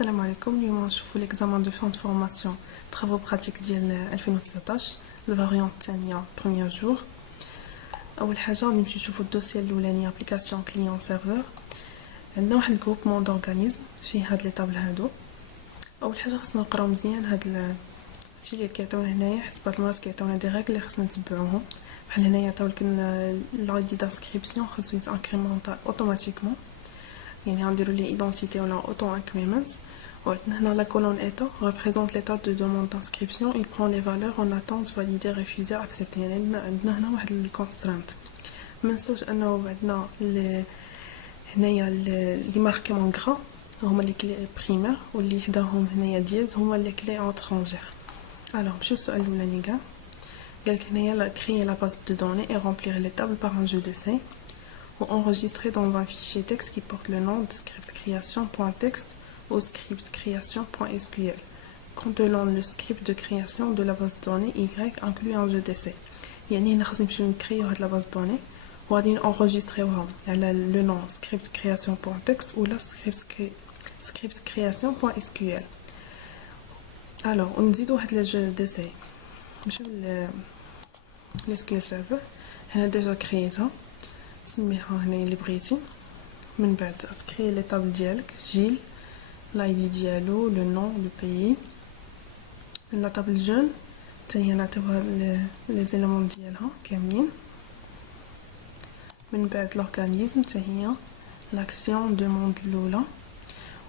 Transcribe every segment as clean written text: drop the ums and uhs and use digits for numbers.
السلام عليكم. اليوم نشوفوا l'examen de fin de formation travaux pratiques ديال 2019 الفاريون الثانيه premier jour. اول حاجه نمشي نشوفوا الدوسيه الاولاني ابليكاسيون كليون سيرفر. عندنا واحد الجروبمون دورغانيزم فيه هاد لي طابل هادو. اول حاجه خصنا نقراو مزيان هاد هادشي اللي كيعطيونا هنايا، حيت بعض المرات كيعطيونا دي ريغل اللي خصنا نتبعوهم. بحال هنايا عطاو لنا لايدي دانسكريبسيون خاصو يتانكريمونطا اوتوماتيكمون، يعني غنديرو ليه ايدونتيتي ولا اوتو انكريمنت. وعندنا هنا لا colonne état représente l'état de demande d'inscription. Il prend les valeurs en attente, validé, refusé, accepté. يعني عندنا هنا واحد الكونسترانت. ما نساوش انه عندنا هنايا لي ماركمون غرا هما لي كلي بريمير، واللي حداهم هنايا دياز هما لي كلي اونترونجير. الوغ نمشيو للسؤال الاولاني كاع. قالك هنايا créer la base de données et remplir les tables par un jeu d'essai ou enregistrer dans un fichier texte qui porte le nom de script création.txt au script création.sql contenant le script de création de la base de données Y inclut un jeu d'essai. يعني هنا خاصنا نمشيو نكريو هاد لا باز de données وغادي نenregistréوها على لو نون script création.txt ولا script création.sql. alors ونزيدو واحد لي جو ديساي. نمشيو ل SQL server. هنا ديجا كرييتها، سميها هنا اللي بغيتي. من بعد تكري لي طابل ديالك جيل لايدي ديالو لو نون لو بيي. لا طابل جون حتى هي نعطيوها لي زيليمون ديالها كاملين. من بعد لورغانيزم حتى هي لاكسيون دوموند الاولى،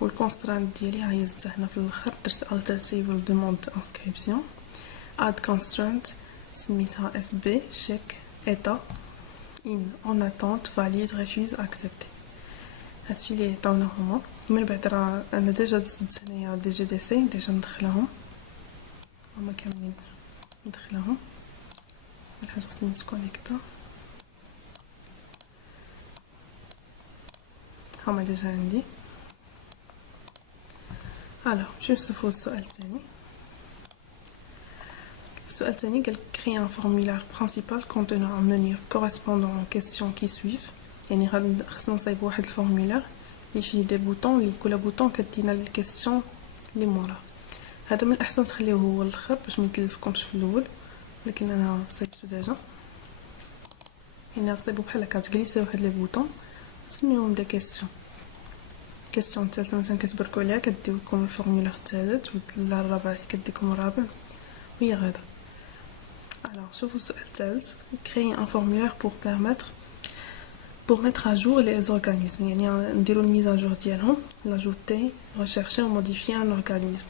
والكونسترانت ديالي ها هي زدتها هنا في الاخر، درت alternative دوموند انسكريبسيون. اد كونسترانت سميتها اس بي شيك ايتا ان اون اتونت فاليد ريفيز اكسبتي. هادشي اللي عطاونا هما. من بعد راه انا ديجا دزت هنايا دي جي دي سي ديجا ندخلهم هما كاملين، ندخلهم. الحاجه خصني نتكونيكتا هما ديجا عندي. الوغ نمشيو نشوفو السؤال الثاني. السؤال الثاني قال créer un formulaire principal contenant un menu correspondant aux questions qui suivent. يعني خصنا نصايبو واحد الفورمولير اللي فيه دي بوطون، اللي كل بوطون كدينا الكيسيون اللي مورا. هذا من الاحسن تخليه هو الاخر باش ما يتلفكمش في الاول، لكن انا صايبته ديجا. هنا صايبو بحال هكا، تجلسوا واحد لي بوطون تسميوهم دي كيسيون. كيسيون الثالثه مثلا كتبركوا عليها كديو لكم الفورمولير الثالث، ولا الرابع كديكم الرابع، وهي غادا. alors شوفوا السؤال الثالث. créer un formulaire pour mettre à jour les organismes. يعني نديرو الميز à jour ديالهم، l'ajouter, rechercher ou modifier un organisme.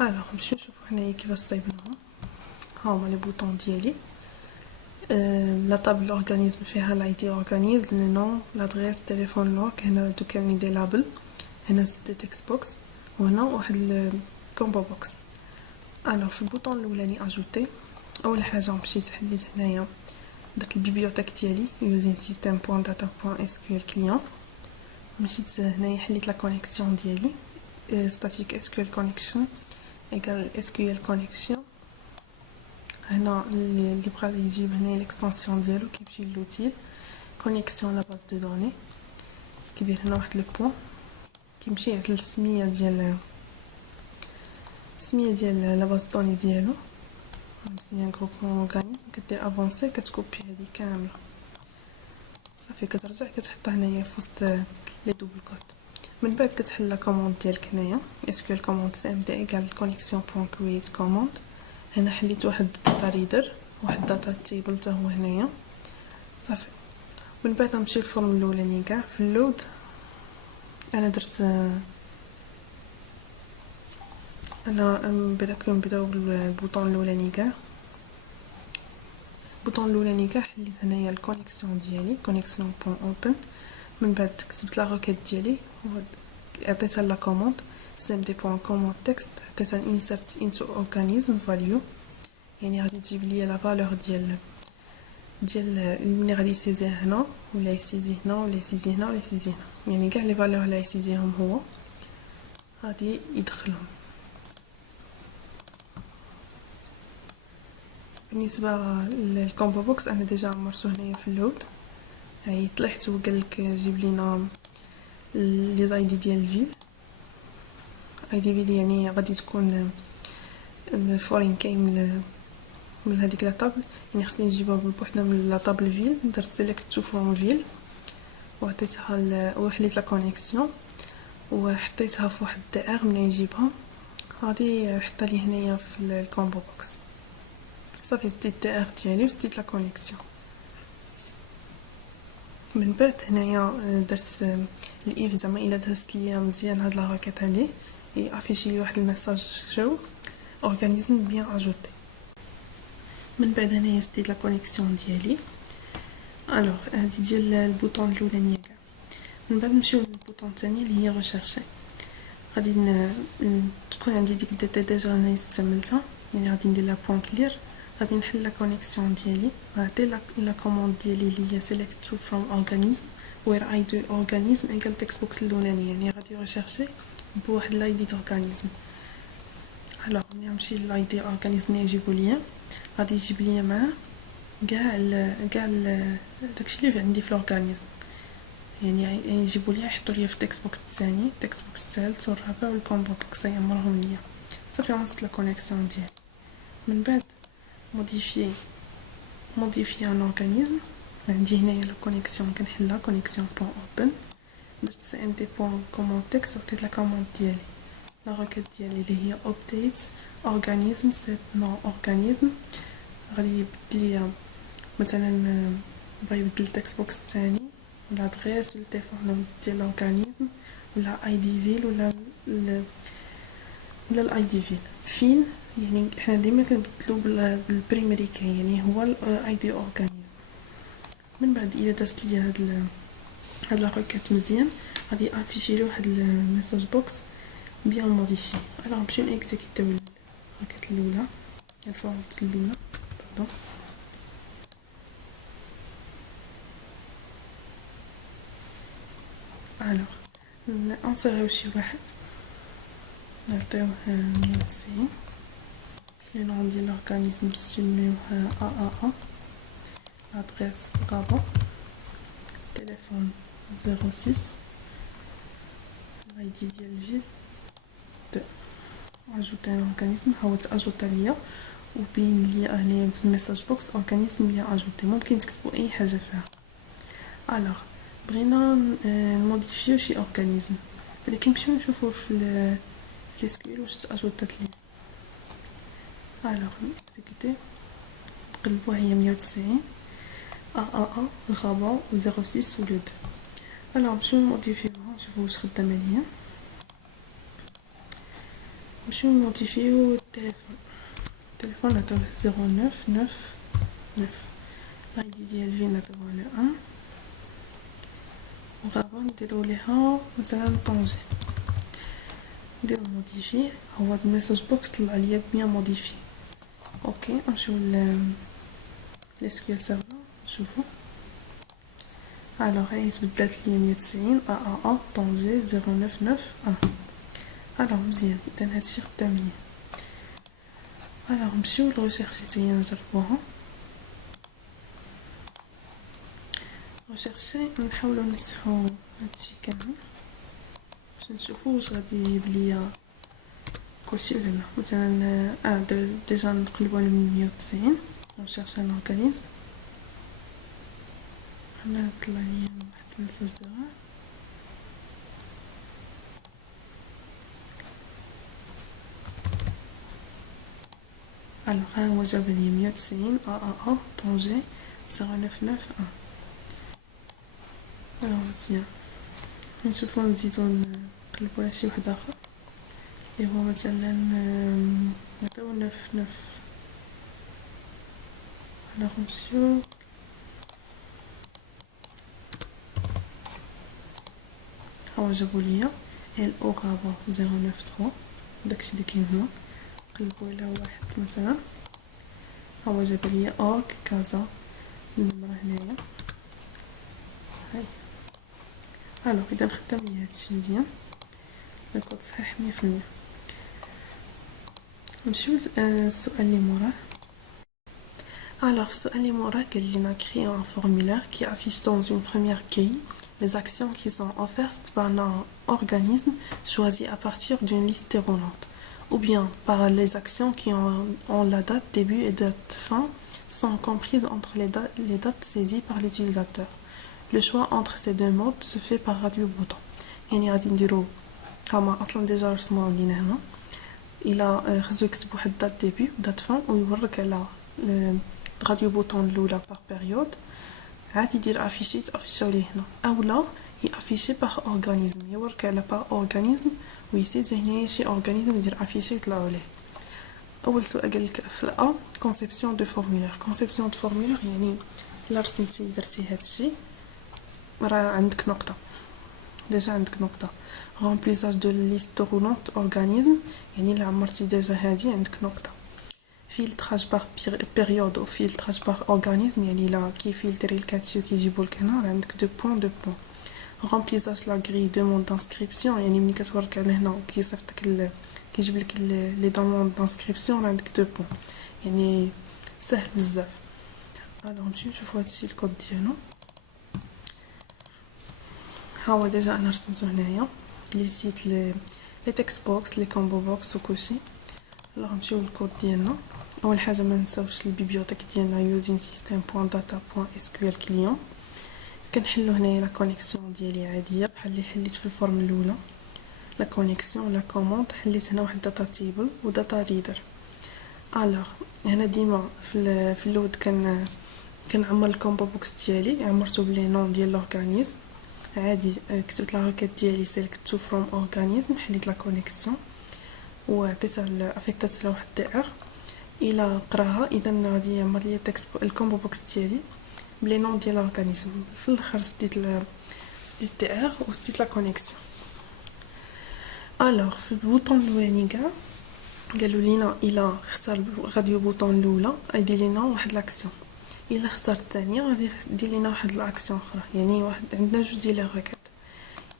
alors نمشيو نشوفوا هنايا كيفاش صايبناهم. ها هما لي بوطون ديالي. لا طابل اورغانيزم فيها لايدي اورغانيزم، لو نون، لادريس، تليفون لوك. هنا هادو كاملين دي لابل. هنا زدت تكست بوكس، وهنا واحد الكومبو بوكس. alors في البوطون الاولاني اجوتي، اول حاجه مشيت حليت هنايا درت البيبليوتيك ديالي using system.data.sql client. مشيت هنايا حليت لا كونيكسيون ديالي static sql connection equal sql connection. هنا اللي بغى يجيب هنا الاكستنسيون ديالو كيمشي لوتيل كونيكسيون لا باز دو دوني، كيدير هنا واحد لو بوين، كيمشي يعزل السميه ديال لا باز دوني ديالو. نسميها جروبمون اورغانيزم. كدير افونسي كتكوبي هذه كامله صافي، كترجع كتحطها هنايا في وسط لي دوبل كوت. من بعد كتحل لا كوموند ديالك هنايا SQL كوموند cmd ايكال connection.create كوموند. هنا حليت واحد داتا ريدر، واحد داتا تيبل حتى هو هنايا صافي. من بعد نمشي للفورم الاولاني كاع في اللود. انا درت نبداو بالبوطون الاولاني كاع. البوطون الاولاني كاع حليت هنايا الكونيكسيون ديالي connection.open. من بعد كتبت لا روكيت ديالي عطيتها لا كوموند cmd.command.text، عطيتها insert into organism value، يعني غادي تجيب لي لا فالور ديال ملي غادي يسيزي هنا ولا يسيزي هنا ولا يسيزي هنا ولا يسيزي هنا، يعني كاع لي فالور اللي يسيزيهم هو غادي يدخلهم. بالنسبه للكومبو بوكس انا ديجا عمرته هنايا في اللود. هاي طلعت وقالك جيب لينا لي زايدي ديال الفيل. اي دي في يعني غادي تكون فورين كاين من هذيك لا طابل، يعني خصني نجيبها بوحدة من لا طابل فيل. درت سيليكت تو فروم فيل وعطيتها وحليت لا كونيكسيون وحطيتها في واحد الدائر. من نجيبها غادي حطها لي هنايا في الكومبو بوكس. صافي زديت الدائر ديالي وزديت لا كونيكسيون. من بعد هنايا درت الايف زعما الا دهزت ليا مزيان هاد لا راكيت هادي افيشي لي واحد الميساج جو اورغانيزم بيان اجوتي. من بعد هنايا زديت لا كونيكسيون ديالي. الوغ هادي ديال البوطون الاولانيه كاع. من بعد نمشيو للبوطون الثانيه اللي هي ريشيرشي. غادي تكون عندي ديك الداتا ديجا انا استعملتها، يعني غادي ندير لا بوين كلير. غادي نحل لا كونيكسيون ديالي، غادي لا كوموند ديالي اللي هي سيليكت تو فروم اورغانيزم وير اي دو اورغانيزم ايكال تكست بوكس الاولانيه، يعني غادي ريشيرشي بواحد لاي دي اورغانيزم. الوغ ملي نمشي لاي دي اورغانيزم اللي يجيبوا ليا غادي يجيب ليا معاه كاع داكشي اللي عندي في الاورغانيزم، يعني يجيبوا ليا يحطوا ليا في التكست بوكس الثاني التكست بوكس الثالث والرابع والكومبو بوكس يمرهم ليا. صافي غنصت لا كونيكسيون ديالي. من بعد موديفي ان اورغانيزم. عندي هنايا لا كونيكسيون كنحلها كونيكسيون بوين اوبن. درت سي ام دي بوين كوموند تكست وعطيت لا كوموند ديالي لا راكيت ديالي اللي هي update organism set no organism. غادي يبدل ليا مثلا بغا يبدل التكست بوكس الثاني ولا ادريس ولا التليفون ديال الاورغانيزم ولا اي دي فيل ولا الاي دي فيل فين، يعني حنا ديما كنبدلو بالبريمري كي يعني هو الاي دي اورغانيزم. من بعد الا درت ليا هاد لا راكيت مزيان غادي افيشي لي واحد الميساج بوكس بيان موديفي. انا غنمشيو نيكزيكوتيو الراكيت الاولى الفورمات الاولى باردون. الوغ نصيغيو شي واحد نعطيوه 190 لي نون ديال الاورغانيزم نسميوه AAA. ادريس غابا تليفون 06 الايدي ديال الفيل 2. اجوتي ان اورغانيزم حاولت اجوتا ليا وبين ليا هنا في الميساج بوكس اورغانيزم بيان اجوتي. ممكن تكتبوا اي حاجه فيها. الوغ بغينا نموديفيو شي اورغانيزم غادي كنمشيو نشوفو في السكيول واش تاجوتات ليا. الوغ اكزيكوتي نقلبوها هي 190 AAA غابا و 06 ولو 2. الوغ نمشيو نموديفيوها نشوفو واش خدامه ليا. نمشيو نموديفيو التليفون نعطيوه 0999 لايدي ديال الفي نعطيوها ل 1 وغابا نديرو ليها مثلا طونجي نديرو موديفي. هو الميساج بوكس طلع ليا بيان موديفي. اوكي نمشيو لسكيول سيرفر نشوفو. الوغ هي تبدلت ليا 190 AAA طونجي 0991. الوغ مزيان اذا هادشي خدام ليا. الوغ نمشيو لريشيرشي حتى هي نجربوها. ريشيرشي نحاولو نمسحو هادشي كامل باش نشوفو واش غادي يجيب ليا كلشي ولا لا. مثلا ديجا نقلبو على 190 ريشيرشي ان اورغانيزم. هنا طلع ليا واحد الميساج ديرور. الوغ ها هو جاب لي 190 AAA طونجي 0991. الوغ مزيان نشوفو نزيدو نقلبو على شي واحد اخر اللي هو مثلا نعطيو 99. الوغ نمشيو هو جابو ليا ال او غابا 093 داكشي اللي كاين هنا. نقلبو على واحد مثلا هو جاب ليا اورك كازا النمره هنايا هاي. الوغ اذا خدام ليا هادشي مزيان الكود صحيح 100%. نمشيو للسؤال اللي موراه. الوغ السؤال اللي موراه قال لنا créer un formulaire qui affiche dans une première grille les actions qui sont offertes par un organisme choisi à partir d'une liste déroulante, ou bien par les actions qui ont la date début et date fin sont comprises entre les dates saisies par l'utilisateur. Le choix entre ces deux modes se fait par radio bouton. يعني غادي نديرو هما اصلا ديجا رسموها لينا هنا الى خصو يكتب واحد دات ديبي ودات فان ويورك على راديو بوطون الاولى باغ بيريود عاد يدير افيشي تافيشاو ليه هنا اولا يافيشي باغ اورغانيزم يورك على باغ اورغانيزم ويزيد هنايا شي اورغانيزم يدير افيشي يطلعوا ليه. اول سؤال قال لك في الأ كونسيبسيون دو فورمولير. كونسيبسيون دو فورمولير يعني الا رسمتي درتي هادشي راه عندك نقطه ديجا عندك نقطه. remplissage de liste roulante organisme يعني الا عمرتي ديجا هادي عندك نقطه. filtrage par période ou filtrage par organisme يعني الا كيفلتري الكاتيو كيجيبوا لك هنا راه عندك دو بوين. remplissage la grille demande d'inscription يعني ملي كتورك على هنا كيصيفطك كيجيب لك لي دوموند دانسكريبسيون راه عندك دو بوين يعني سهل بزاف. الوغ نمشيو نشوفو هادشي الكود ديالو. ها هو ديجا انا رسمته هنايا لي سيت لي تكست بوكس لي كومبو بوكس وكلشي. الوغ نمشيو للكود ديالنا. اول حاجه ما نساوش البيبيوتيك ديالنا using system.data.sql client. كنحلو هنايا لا كونيكسيون ديالي عاديه بحال اللي حليت في الفورم الاولى. لا كونيكسيون لا كوموند حليت هنا واحد داتا تيبل وداتا ريدر. الوغ هنا ديما في اللود كنعمر الكومبو بوكس ديالي عمرته بلي نون ديال لورغانيزم عادي. كتبت لا ريكيت ديالي سيلكت فروم اورغانيزم حليت لا كونيكسيون وعطيتها افيكتات لها واحد دي ار الى قراها. اذا غادي يعمر لي تكست الكومبو بوكس ديالي بلي نون ديال لورغانيزم. في الاخر سديت دي ار وسديت لا كونيكسيون. الوغ في البوطون الاولاني كاع قالوا لينا الا اختار راديو بوطون الاولى يدير لينا واحد لاكسيون، الا اختار الثانيه غادي يدير لينا واحد لاكسيون اخرى. يعني واحد عندنا جوج ديال لي ريكيت.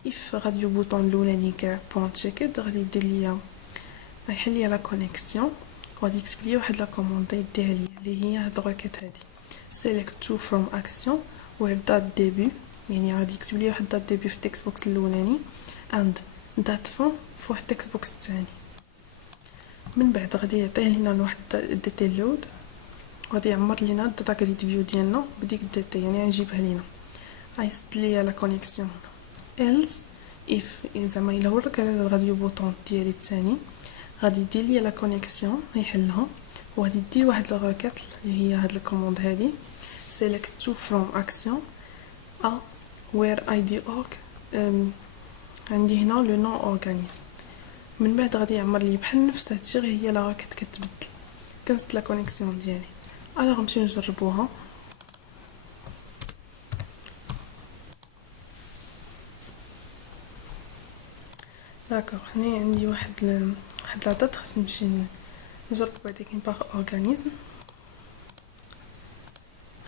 اف راديو بوطون الاولاني كاع بوين تشيكد غادي يدير ليا يحل ليا لا كونيكسيون وغادي يكتب لي واحد لا كوموند يديها ليا اللي هي هاد الريكيت هادي select to from action where date début يعني غادي يكتب لي واحد دات ديبي في التكست بوكس الاولاني and date fin في واحد التكست بوكس الثاني. من بعد غادي يعطيه لينا واحد ديتي لود وغادي يعمر لينا الداتا جريد فيو ديالنا بديك الداتا يعني غيجيبها لينا غيسد ليا لا كونيكسيون. else if زعما الا ورك على الراديو بوطون ديالي الثاني غادي يدير ليا لا كونيكسيون يحلها وغادي يدير واحد لا ريكيت اللي هي هاد الكوموند هادي select to from action a where id org عندي هنا لو نون اورغانيزم. من بعد غادي يعمر لي بحال نفس هادشي غير هي لا ريكيت كتبدل. كنسد لا كونيكسيون ديالي. الوغ نمشيو نجربوها. داكوغ هنا عندي واحد لا دات خاص نمشي نجرب بعدا كاين باغ اورغانيزم.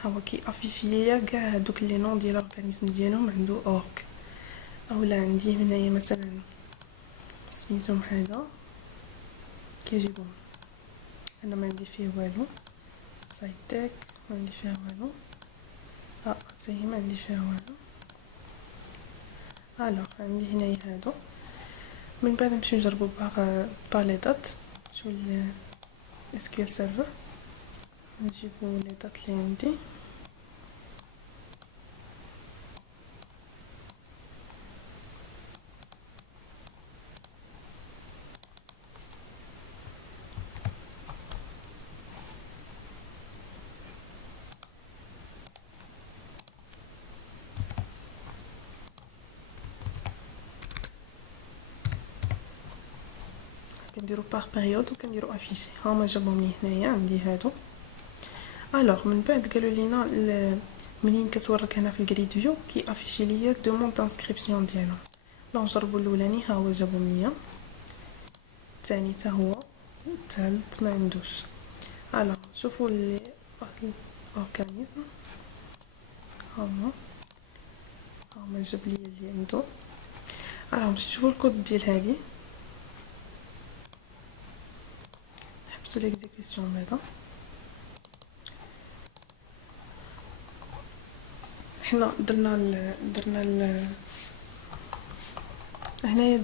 ها هو كي افيشي ليا كاع هادوك لي نون ديال الاورغانيزم ديالهم عنده اورغ. اولا عندي هنايا مثلا سميتهم هذا كيجيبهم انا ما عندي فيه والو سايتك ما عندي فيها والو حتى هي ما عندي فيها والو. الوغ عندي هنايا هادو. من بعد نمشيو نجربو باغ لي دات شو اس كيو ال سيرفر نجيبو لي دات اللي عندي. كنديرو باغ بيريود وكنديرو افيشي. هما جابهم لي هنايا عندي هادو. الوغ من بعد قالوا لينا منين كتورك هنا في الجريد فيو كي افيشي ليا دوموند دانسكريبسيون ديالهم. لا نجربو الاولاني ها هو جابهم ليا الثاني حتى هو الثالث ما عندوش. الوغ شوفوا لي اورغانيزم هما جاب لي اللي عنده. الوغ نمشي نشوفوا الكود ديال هادي نحبسوا ليكزيكسيون بعدا. حنا هنايا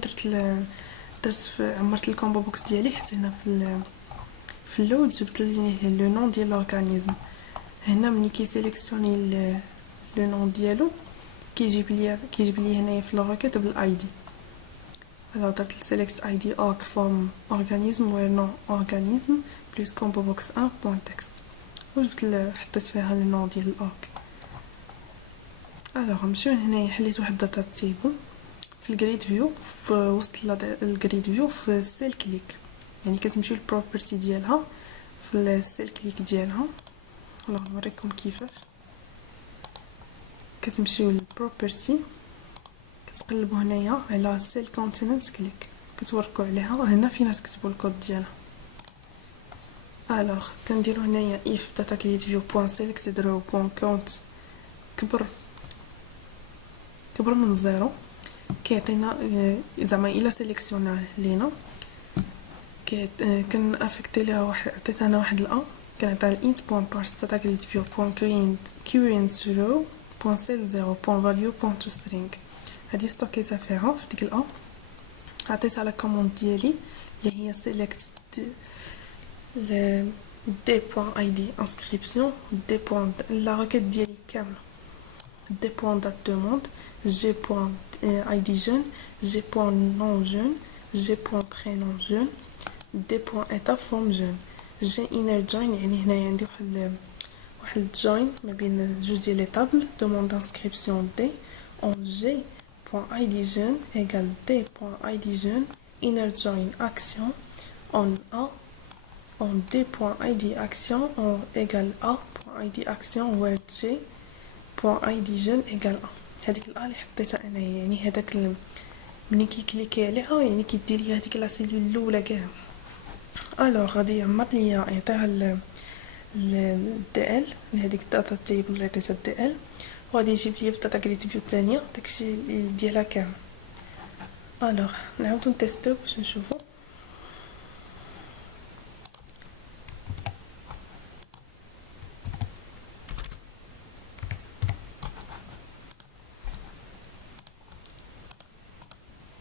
درت عمرت الكومبو بوكس ديالي حتى هنا في اللود جبت ليه لو نون ديال لورغانيزم. هنا ملي كيسيليكسيوني لو نون ديالو كيجيب لي هنايا في الروكيت بالاي دي. alors درت select id org form organisme و non organisme plus combo box 1 point text وجبت حطيت فيها لو نون ديال الاورك. alors نمشيو هنايا حليت واحد داتا تيبل في الجريد فيو في وسط الجريد فيو في السيل كليك، يعني كتمشيو للبروبرتي ديالها في السيل كليك ديالها. alors نوريكم كيفاش كتمشيو للبروبرتي كتقلبوا هنايا على سيل كونتيننت كليك كتوركوا عليها هنا فين تكتبوا الكود ديالها. alors كنديروا هنايا if data grid view point selected row point count كبر من زيرو كيعطينا زعما الا سيليكسيونا لينا كن افكتي ليها واحد عطيت انا واحد الأ كنعطيها الانت بوين بارس data grid view point current row point cell 0 point value point to string. هادي ستوكيتها فيها في ديك الأ عطيتها على كوموند ديالي اللي هي select d.id inscription d. la requête ديالي كامله d.date demande g.id jeune g.nom jeune g.prénom jeune d.état forme jeune g inner join. يعني هنايا عندي واحد join ما بين جوج ديال لي طابل demande d'inscription d en g.id jeune égale d.id jeune inner join action en a en d.id action en égale a.id action word g.id jeune égale a. هذيك الأ اللي حطيتها انايا يعني هذاك ملي كيكليكي عليها يعني كيدير لي هذيك لا سيلول الاولى كاع. الوغ غادي يعمر لي يعطيها ال دي ال لهذيك الداتا تيبل اللي عطيتها دي ال وغادي يجيب لي في داتا جريد فيو الثانيه داكشي ديالها كامل. الوغ نعاودو نتيستيو باش نشوفو.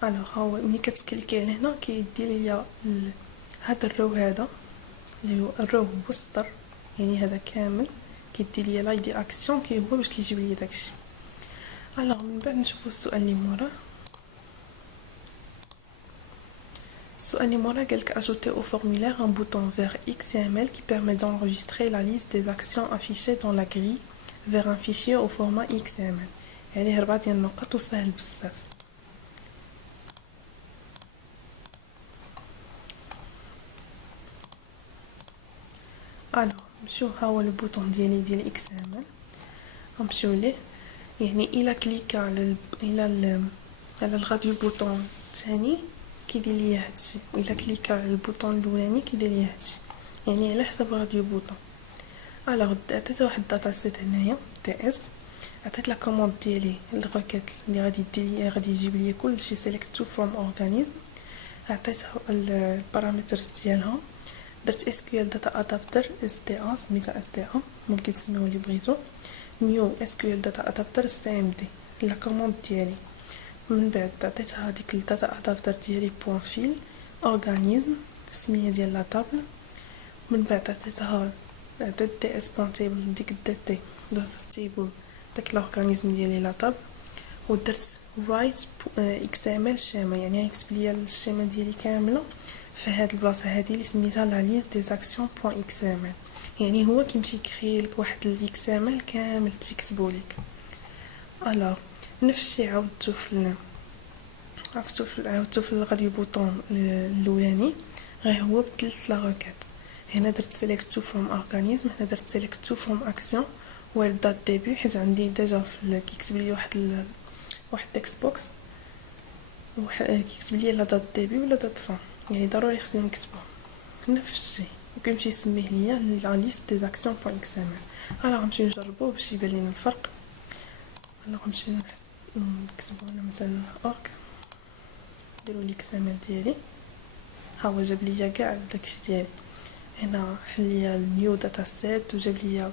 الوغ هو ملي كتكليكي على هنا كيدير ليا هذا الرو هذا اللي هو الرو هو السطر يعني هذا كامل كيدير ليا لاي دي اكسيون كي هو باش كيجيب ليا داكشي. الوغ من بعد نشوفو السؤال اللي موراه. السؤال اللي موراه قالك ajouter au formulaire un bouton vert XML qui permet d'enregistrer la liste des actions affichées dans la grille vers un fichier au format XML. يعني 4 ديال النقط وسهل بزاف. الوغ نمشيو ها هو لو بوطون ديالي ديال اكس ام ال غنمشيو ليه. يعني الا كليكا على الغاديو بوطون الثاني كيدير ليا هادشي والا كليكا على البوطون الاولاني كيدير ليا هادشي يعني على حسب الغاديو بوطون. الوغ عطيت واحد الداتا سيت هنايا تي اس عطيت لا كوموند ديالي الروكيت اللي غادي يجيب ليا كلشي select to from organism عطيتها البارامترز ديالها درت SQL data adapter SDA سميتها SDA ممكن تسميوه اللي بغيتو new SQL data adapter CMD لا كوموند ديالي. من بعد عطيتها هذيك الداتا ادابتر ديالي بوين فيل اورغانيزم السميه ديال لا طابل. من بعد عطيتها عطيت دي اس بوين تيبل ديك داتا تيبل داك الاورغانيزم ديالي لا طابل ودرت رايت اكس ام ال شيما يعني يكتب ليا الشيما ديالي كامله في هاد البلاصه هذه اللي سميتها لا ليست دي زاكسيون بوين اكس ام ال. يعني هو كيمشي يكري لك واحد الاكس ام ال كامل تيكتبوا لك. الوغ نفس الشيء عاودتو في الغاديو بوطون الاولاني غير هو بدلت لا روكيت. هنا درت سيليكت تو فروم اورغانيزم هنا درت سيليكت تو فروم اكسيون وير دات ديبي حيت عندي ديجا في كيكتب لي واحد تكست بوكس كيكتب لي لا دات ديبي ولا دات فان يعني ضروري خصني نكتبها نفس الشيء وكيمشي يسميه ليا لا ليست دي زاكسيون بوين اكس ام ال. انا غنمشي نجربوه باش يبان لينا الفرق. انا غنمشي نكتبو هنا مثلا اورك نديرو الاكس ام ال ديالي ها هو جاب ليا كاع داكشي ديالي. هنا حل ليا النيو داتا سيت وجاب ليا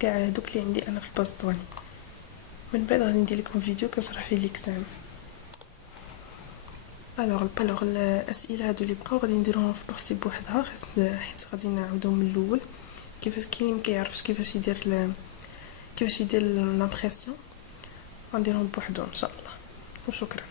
كاع هادوك اللي عندي انا في الباستوني. من بعد غادي ندير لكم فيديو كنشرح فيه ليكزام. الوغ الاسئله هادو اللي بقاو غادي نديروهم في بارتي بوحدها، حيت غادي نعاودهم من الاول. كيفاش كاين اللي مكيعرفش كيفاش يدير لامبريسيون، غنديرهم بوحدهم ان شاء الله. وشكرا.